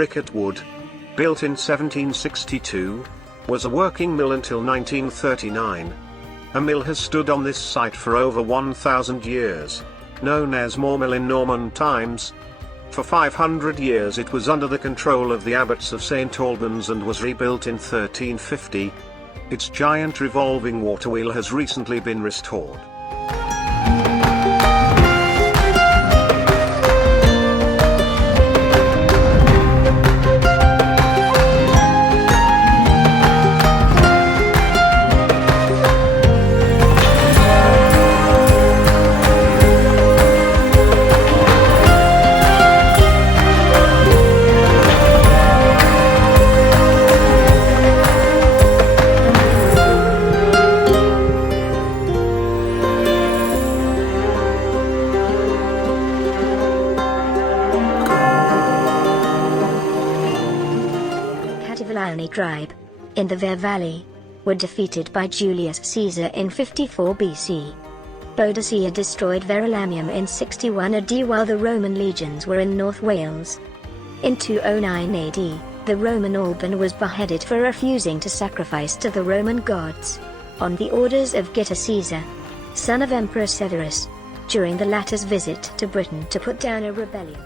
Bricket Wood, built in 1762, was a working mill until 1939. A mill has stood on this site for over 1,000 years, known as Moor Mill in Norman times. For 500 years it was under the control of the abbots of St Albans and was rebuilt in 1350. Its giant revolving water wheel has recently been restored. Tribe, in the Ver Valley, were defeated by Julius Caesar in 54 BC. Boadicea destroyed Verulamium in 61 AD while the Roman legions were in North Wales. In 209 AD, the Roman Alban was beheaded for refusing to sacrifice to the Roman gods, on the orders of Geta Caesar, son of Emperor Severus, during the latter's visit to Britain to put down a rebellion.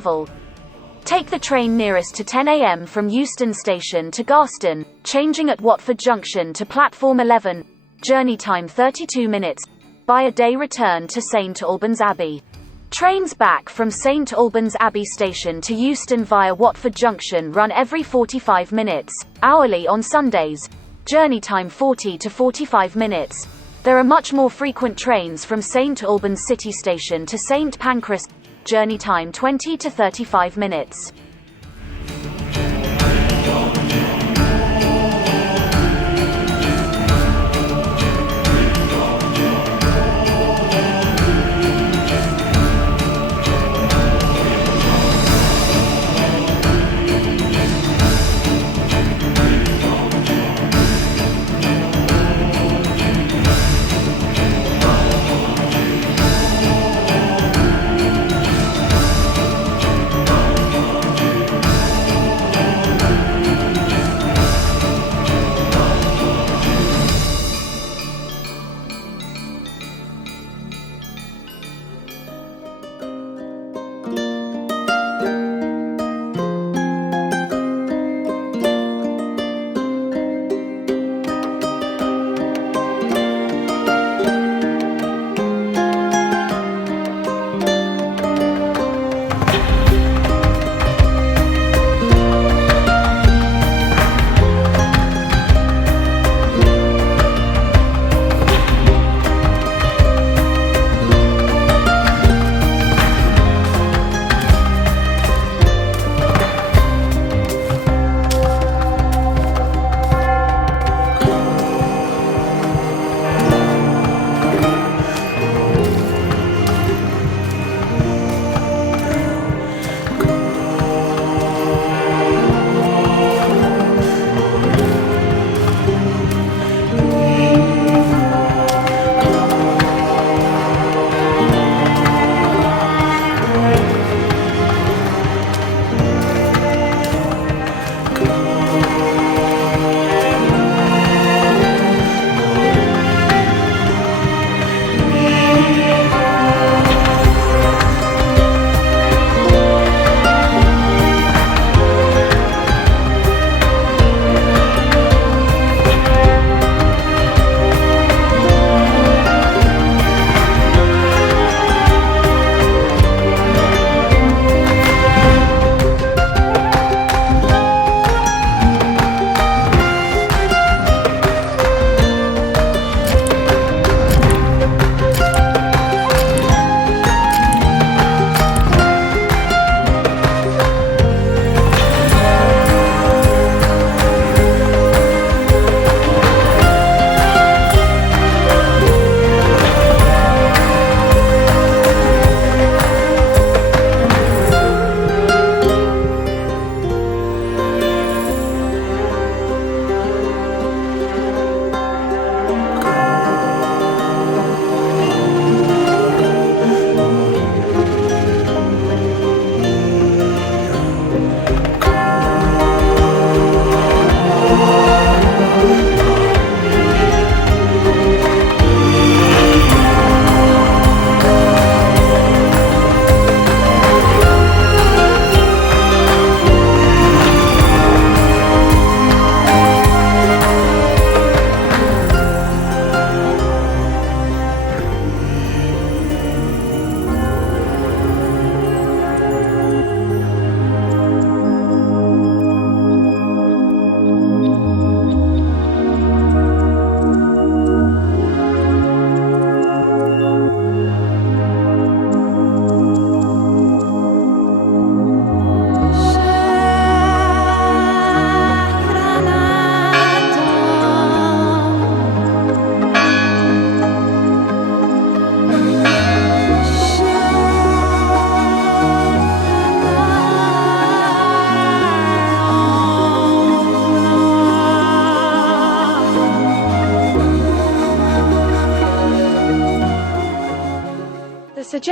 Travel. Take the train nearest to 10 a.m. from Euston Station to Garston, changing at Watford Junction to platform 11. Journey time 32 minutes. By a day return to St Albans Abbey. Trains back from St Albans Abbey Station to Euston via Watford Junction run every 45 minutes, hourly on Sundays. Journey time 40 to 45 minutes. There are much more frequent trains from St Albans City Station to St Pancras. Journey time 20 to 35 minutes.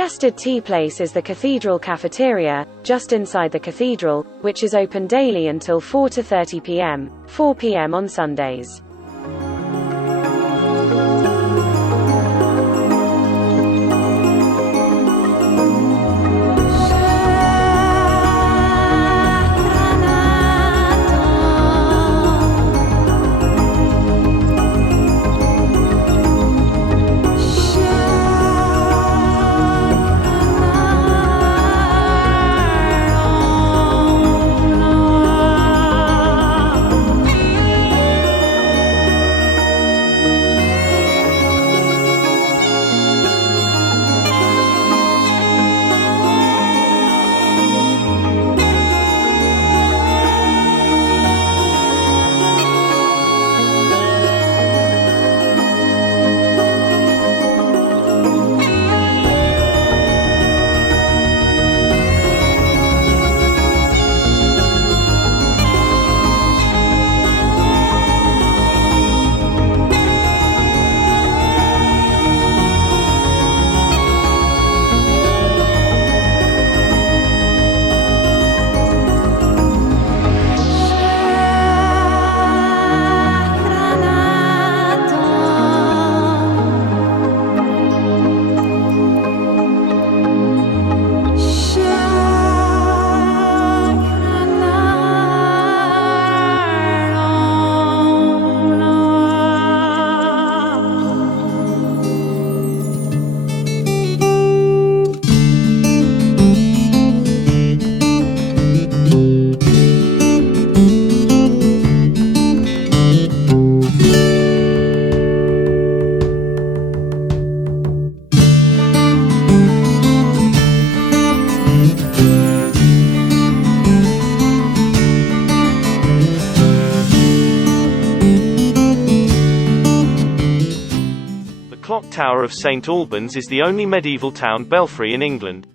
suggested tea place is the Cathedral Cafeteria, just inside the Cathedral, which is open daily until 4:30 p.m., 4 p.m. on Sundays. The clock tower of St Albans is the only medieval town belfry in England.